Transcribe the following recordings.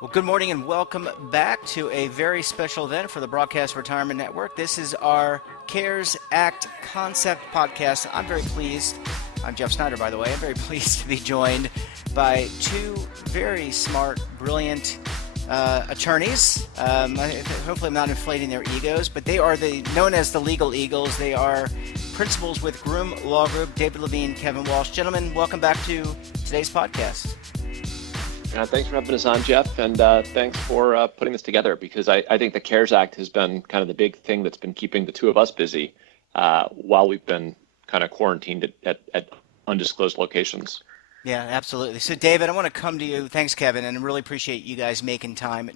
Well, good morning and welcome back to a very special event for the Broadcast Retirement Network. This is our CARES Act Concept Podcast. I'm Jeff Snyder, by the way. I'm very pleased to be joined by two very smart, brilliant attorneys. Hopefully I'm not inflating their egos, but they are known as the Legal Eagles. They are principals with Groom Law Group, David Levine, Kevin Walsh. Gentlemen, welcome back to today's podcast. Thanks for having us on, Jeff, and thanks for putting this together, because I think the CARES Act has been kind of the big thing that's been keeping the two of us busy while we've been kind of quarantined at undisclosed locations. Yeah, absolutely. So, David, I want to come to you. Thanks, Kevin, and I really appreciate you guys making time.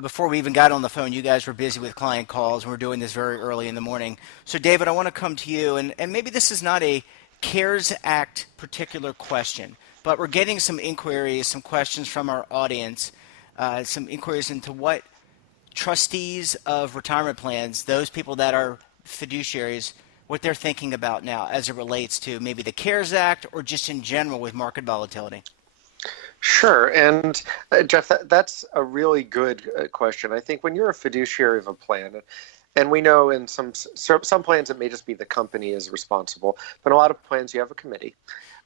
Before we even got on the phone, you guys were busy with client calls, and we're doing this very early in the morning. So, David, I want to come to you, and maybe this is not a CARES Act particular question, but we're getting some inquiries, some questions from our audience, some inquiries into what trustees of retirement plans, those people that are fiduciaries, what they're thinking about now as it relates to maybe the CARES Act or just in general with market volatility. Sure. And Jeff, that's a really good question. I think when you're a fiduciary of a plan, and we know in some plans it may just be the company is responsible, but in a lot of plans you have a committee.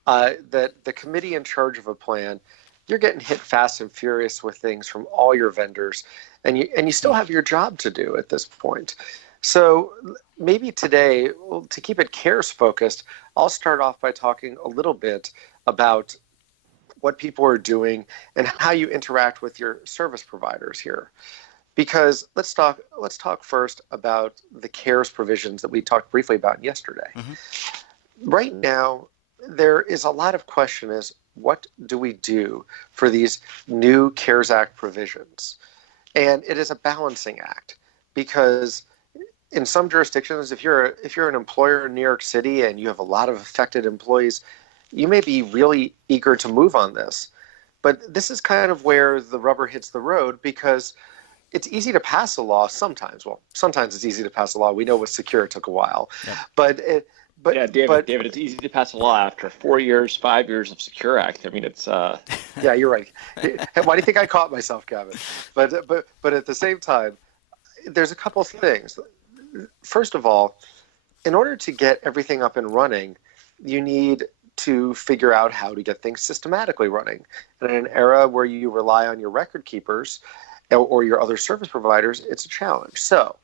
That the committee in charge of a plan, you're getting hit fast and furious with things from all your vendors, and you still have your job to do at this point. So maybe today, to keep it CARES focused, I'll start off by talking a little bit about what people are doing and how you interact with your service providers here. Because let's talk first about the CARES provisions that we talked briefly about yesterday. Mm-hmm. Right now, there is a lot of question is, what do we do for these new CARES Act provisions? And it is a balancing act, because in some jurisdictions, if you're an employer in New York City and you have a lot of affected employees, you may be really eager to move on this. But this is kind of where the rubber hits the road, because it's easy to pass a law sometimes. Well, sometimes it's easy to pass a law. We know with Secure it took a while. Yeah. David, it's easy to pass a law after 4 years, 5 years of Secure Act. I mean, it's Yeah, you're right. Why do you think I caught myself, Kevin? But at the same time, there's a couple of things. First of all, in order to get everything up and running, you need to figure out how to get things systematically running. And in an era where you rely on your record keepers or your other service providers, it's a challenge. So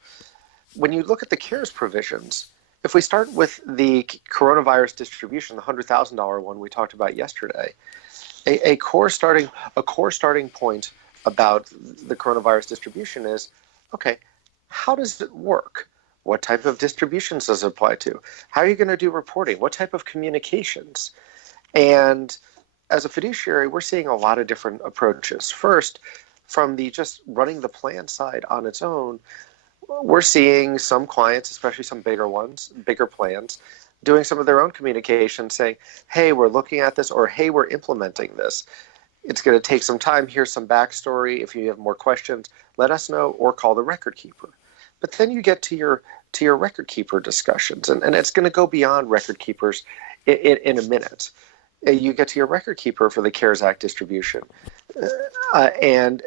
when you look at the CARES provisions, if we start with the coronavirus distribution, the $100,000 one we talked about yesterday, a core starting point about the coronavirus distribution is, okay, how does it work? What type of distributions does it apply to? How are you going to do reporting? What type of communications? And as a fiduciary, we're seeing a lot of different approaches. First, from the just running the plan side on its own, we're seeing some clients, especially some bigger plans, doing some of their own communication, saying, hey, we're looking at this, or hey, we're implementing this. It's going to take some time. Here's some backstory. If you have more questions, let us know, or call the record keeper. But then you get to your record keeper discussions, and it's going to go beyond record keepers in a minute. You get to your record keeper for the CARES Act distribution, and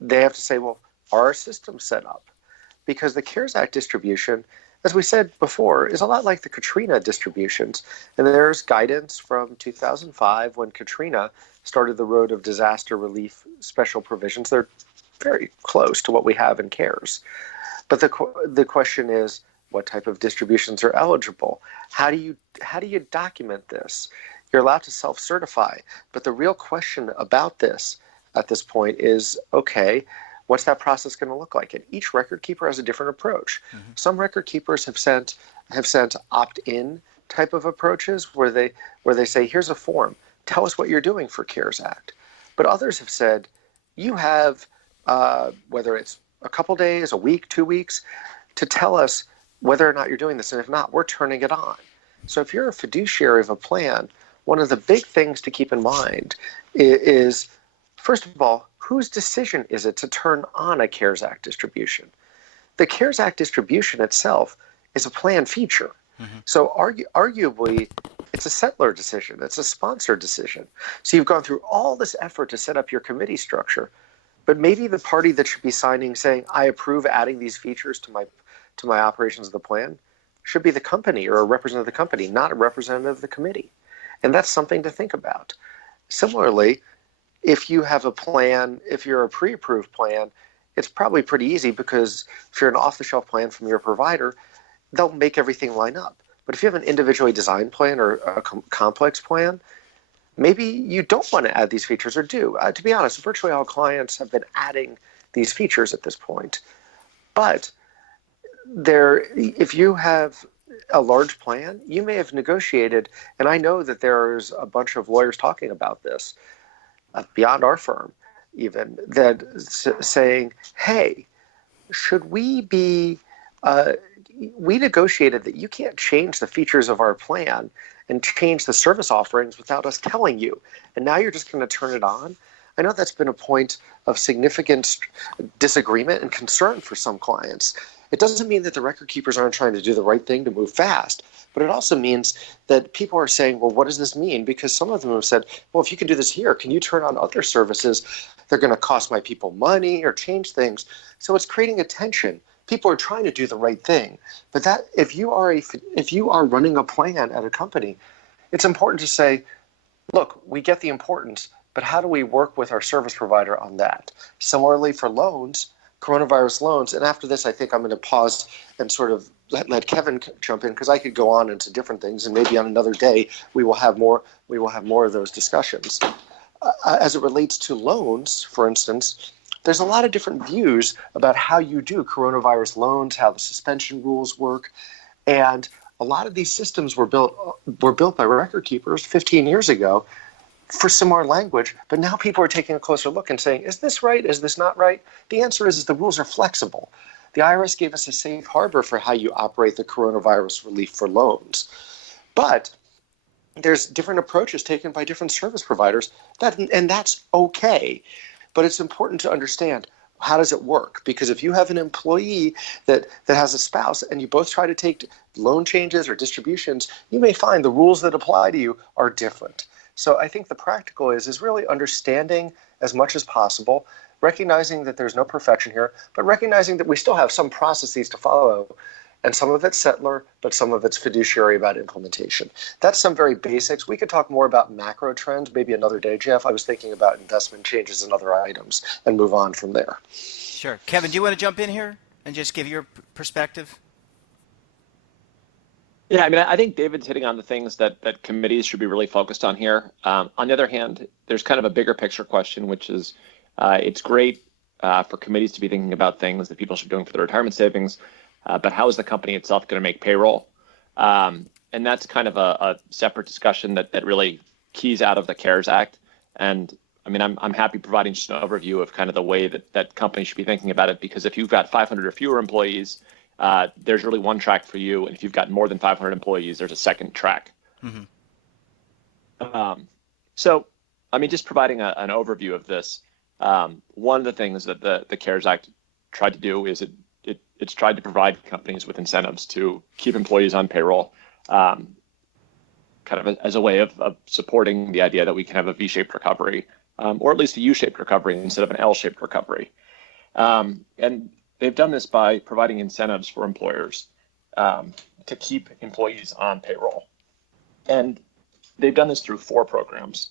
they have to say, well, are our systems set up? Because the CARES Act distribution, as we said before, is a lot like the Katrina distributions. And there's guidance from 2005 when Katrina started the road of disaster relief special provisions. They're very close to what we have in CARES. But the question is, what type of distributions are eligible? How do you document this? You're allowed to self-certify. But the real question about this at this point is, okay, what's that process going to look like? And each record keeper has a different approach. Mm-hmm. Some record keepers have sent opt-in type of approaches where they say, here's a form, tell us what you're doing for CARES Act. But others have said, you have, whether it's a couple days, a week, 2 weeks, to tell us whether or not you're doing this. And if not, we're turning it on. So if you're a fiduciary of a plan, one of the big things to keep in mind is, first of all, whose decision is it to turn on a CARES Act distribution? The CARES Act distribution itself is a plan feature. So arguably, it's a settler decision. It's a sponsor decision. So you've gone through all this effort to set up your committee structure, but maybe the party that should be signing saying, I approve adding these features to my operations of the plan should be the company or a representative of the company, not a representative of the committee. And that's something to think about. Similarly, if you have a plan, if you're a pre-approved plan, it's probably pretty easy because if you're an off-the-shelf plan from your provider, they'll make everything line up. But if you have an individually designed plan or a complex plan, maybe you don't want to add these features or do. To be honest, virtually all clients have been adding these features at this point. But if you have a large plan, you may have negotiated, and I know that there's a bunch of lawyers talking about this, beyond our firm even, that saying, hey, should we be, we negotiated that you can't change the features of our plan and change the service offerings without us telling you. And now you're just going to turn it on. I know that's been a point of significant disagreement and concern for some clients. It doesn't mean that the record keepers aren't trying to do the right thing to move fast, but it also means that people are saying, well, what does this mean? Because some of them have said, well, if you can do this here, can you turn on other services? They're going to cost my people money or change things. So it's creating a tension. People are trying to do the right thing. But that if you are running a plan at a company, it's important to say, look, we get the importance, but how do we work with our service provider on that? Similarly for loans, coronavirus loans, and after this, I think I'm going to pause and sort of let Kevin jump in because I could go on into different things, and maybe on another day we will have more of those discussions. As it relates to loans, for instance, there's a lot of different views about how you do coronavirus loans, how the suspension rules work, and a lot of these systems were built by record keepers 15 years ago for similar language, but now people are taking a closer look and saying, is this right? Is this not right? The answer is the rules are flexible. The IRS gave us a safe harbor for how you operate the coronavirus relief for loans. But there's different approaches taken by different service providers, and that's okay. But it's important to understand, how does it work? Because if you have an employee that has a spouse and you both try to take loan changes or distributions, you may find the rules that apply to you are different. So I think the practical is really understanding as much as possible, recognizing that there's no perfection here, but recognizing that we still have some processes to follow, and some of it's settler, but some of it's fiduciary about implementation. That's some very basics. We could talk more about macro trends maybe another day, Jeff. I was thinking about investment changes and other items and move on from there. Sure. Kevin, do you want to jump in here and just give your perspective? Yeah, I mean, I think David's hitting on the things that committees should be really focused on here. On the other hand, there's kind of a bigger picture question, which is it's great for committees to be thinking about things that people should be doing for their retirement savings, but how is the company itself going to make payroll? And that's kind of a separate discussion that really keys out of the CARES Act. And I mean, I'm happy providing just an overview of kind of the way that companies should be thinking about it, because if you've got 500 or fewer employees, there's really one track for you, and if you've got more than 500 employees, there's a second track. Mm-hmm. So, I mean, just providing an overview of this, one of the things that the CARES Act tried to do is it's tried to provide companies with incentives to keep employees on payroll, kind of as a way of supporting the idea that we can have a V-shaped recovery, or at least a U-shaped recovery instead of an L-shaped recovery. And they've done this by providing incentives for employers to keep employees on payroll. And they've done this through 4 programs.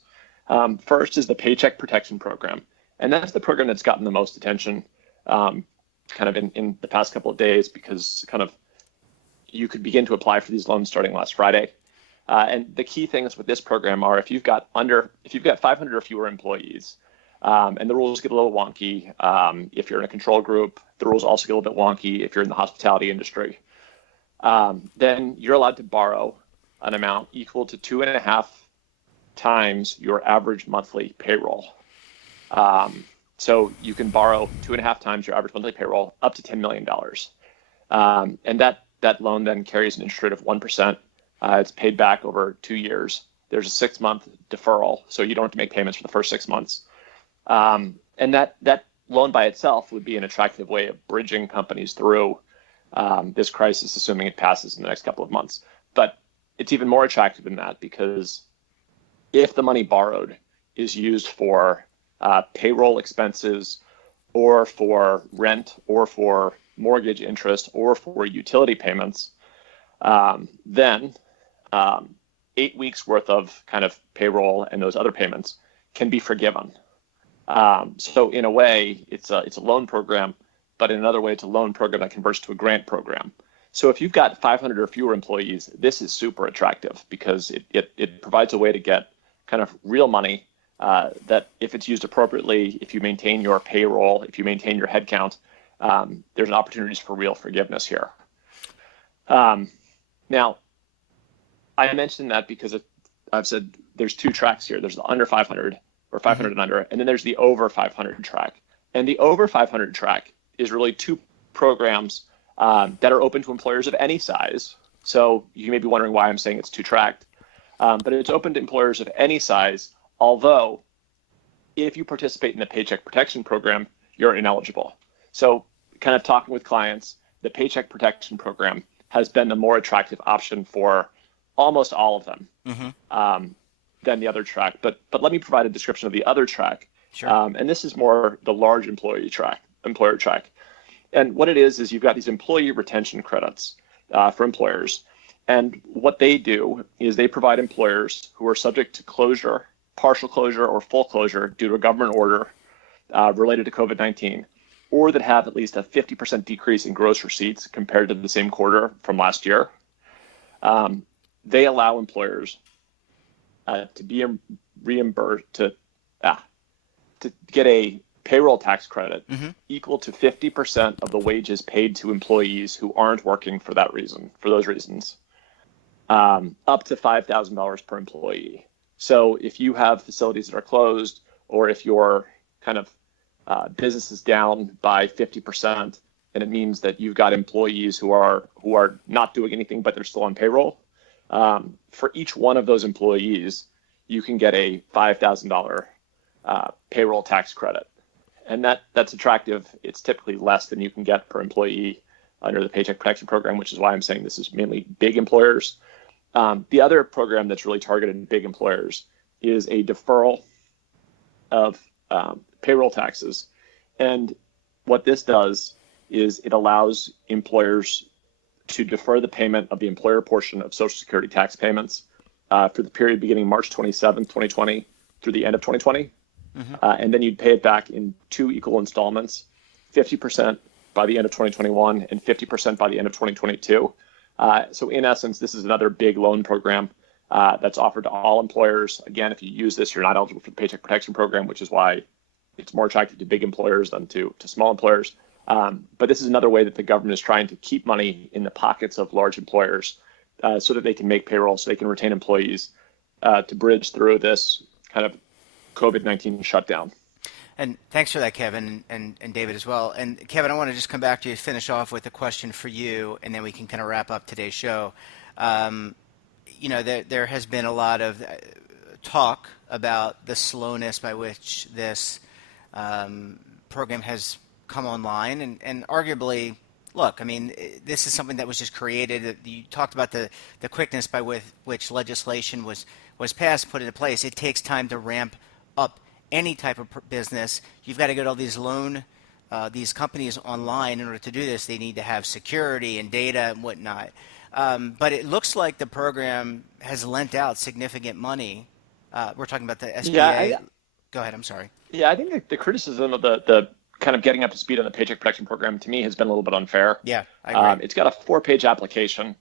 First is the Paycheck Protection Program. And that's the program that's gotten the most attention kind of in the past couple of days, because kind of you could begin to apply for these loans starting last Friday. And the key things with this program are if you've got 500 or fewer employees, and the rules get a little wonky. If you're in a control group, the rules also get a little bit wonky if you're in the hospitality industry. Then you're allowed to borrow an amount equal to 2.5 times your average monthly payroll. So you can borrow 2.5 times your average monthly payroll up to $10 million. And that loan then carries an interest rate of 1%. It's paid back over 2 years. There's a 6-month deferral, so you don't have to make payments for the first 6 months. And that loan by itself would be an attractive way of bridging companies through this crisis, assuming it passes in the next couple of months. But it's even more attractive than that, because if the money borrowed is used for payroll expenses or for rent or for mortgage interest or for utility payments, then 8 weeks worth of kind of payroll and those other payments can be forgiven. So in a way, it's a loan program, but in another way, it's a loan program that converts to a grant program. So if you've got 500 or fewer employees, this is super attractive, because it provides a way to get kind of real money that, if it's used appropriately, if you maintain your payroll, if you maintain your headcount, there's an opportunity for real forgiveness here. Now, I mentioned that because I've said there's two tracks here. There's the under 500 or 500 and under, and then there's the over 500 track. And the over 500 track is really two programs that are open to employers of any size. So you may be wondering why I'm saying it's two-tracked, but it's open to employers of any size, although if you participate in the Paycheck Protection Program, you're ineligible. So kind of talking with clients, the Paycheck Protection Program has been the more attractive option for almost all of them than the other track. But let me provide a description of the other track. Sure. And this is more the large employer track. And what it is you've got these employee retention credits for employers. And what they do is they provide employers who are subject to closure, partial closure, or full closure due to a government order related to COVID-19, or that have at least a 50% decrease in gross receipts compared to the same quarter from last year. They allow employers to be reimbursed, to get a payroll tax credit equal to 50% of the wages paid to employees who aren't working for those reasons, up to $5,000 per employee. So if you have facilities that are closed, or if your kind of business is down by 50%, and it means that you've got employees who are not doing anything, but they're still on payroll, for each one of those employees, you can get a $5,000 payroll tax credit. And that's attractive. It's typically less than you can get per employee under the Paycheck Protection Program, which is why I'm saying this is mainly big employers. The other program that's really targeted at big employers is a deferral of payroll taxes. And what this does is it allows employers to defer the payment of the employer portion of Social Security tax payments for the period beginning March 27th, 2020 through the end of 2020. And then you'd pay it back in 2 equal installments, 50% by the end of 2021 and 50% by the end of 2022. So in essence, this is another big loan program that's offered to all employers. Again, if you use this, you're not eligible for the Paycheck Protection Program, which is why it's more attractive to big employers than to small employers. But this is another way that the government is trying to keep money in the pockets of large employers so that they can make payroll, so they can retain employees to bridge through this kind of COVID-19 shutdown. And thanks for that, Kevin, and David as well. And Kevin, I want to just come back to you, finish off with a question for you, and then we can kind of wrap up today's show. There has been a lot of talk about the slowness by which this program has come online, and arguably, look, I mean, this is something that was just created. You talked about the quickness by which legislation was passed, put into place. It takes time to ramp up any type of business. You've got to get all these companies online. In order to do this, they need to have security and data and whatnot. But it looks like the program has lent out significant money. We're talking about the SBA. Yeah, Go ahead. I'm sorry. Yeah, I think the criticism of the kind of getting up to speed on the Paycheck Protection Program, to me, has been a little bit unfair. Yeah, I agree. It's got a 4-page application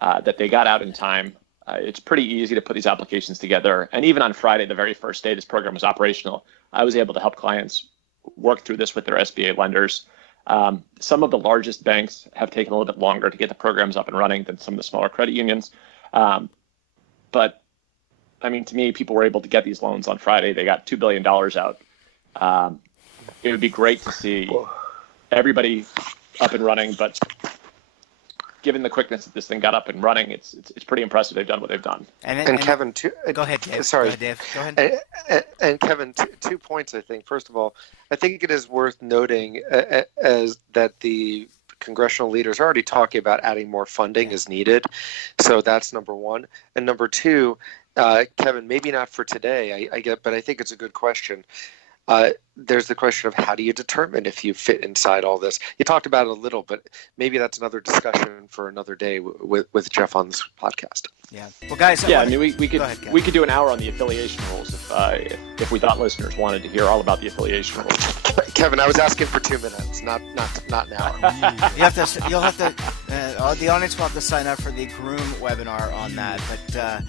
that they got out in time. It's pretty easy to put these applications together. And even on Friday, the very first day this program was operational, I was able to help clients work through this with their SBA lenders. Some of the largest banks have taken a little bit longer to get the programs up and running than some of the smaller credit unions. But I mean, to me, people were able to get these loans on Friday. They got $2 billion out. It would be great to see everybody up and running, but given the quickness that this thing got up and running, it's pretty impressive they've done what they've done. And Kevin, go ahead, Dave. Sorry, go ahead, Dave. Go ahead. And Kevin, 2 points. I think first of all, I think it is worth noting as that the congressional leaders are already talking about adding more funding as needed. So that's number one. And number two, Kevin, maybe not for today, I get, but I think it's a good question. There's the question of how do you determine if you fit inside all this? You talked about it a little, but maybe that's another discussion for another day with Jeff on this podcast. Yeah. Well, guys. I mean, we could do an hour on the affiliation rules if we thought listeners wanted to hear all about the affiliation rules. Kevin, I was asking for 2 minutes, not an hour. You'll have to. The audience will have to sign up for the Groom webinar on that. But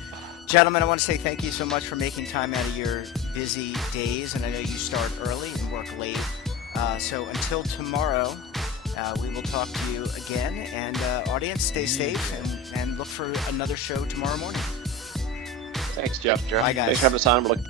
gentlemen, I want to say thank you so much for making time out of your busy days, and I know you start early and work late. So until tomorrow, we will talk to you again. And audience, stay safe and look for another show tomorrow morning. Thanks, Jeff. Bye, guys. Thanks for having us on. We're looking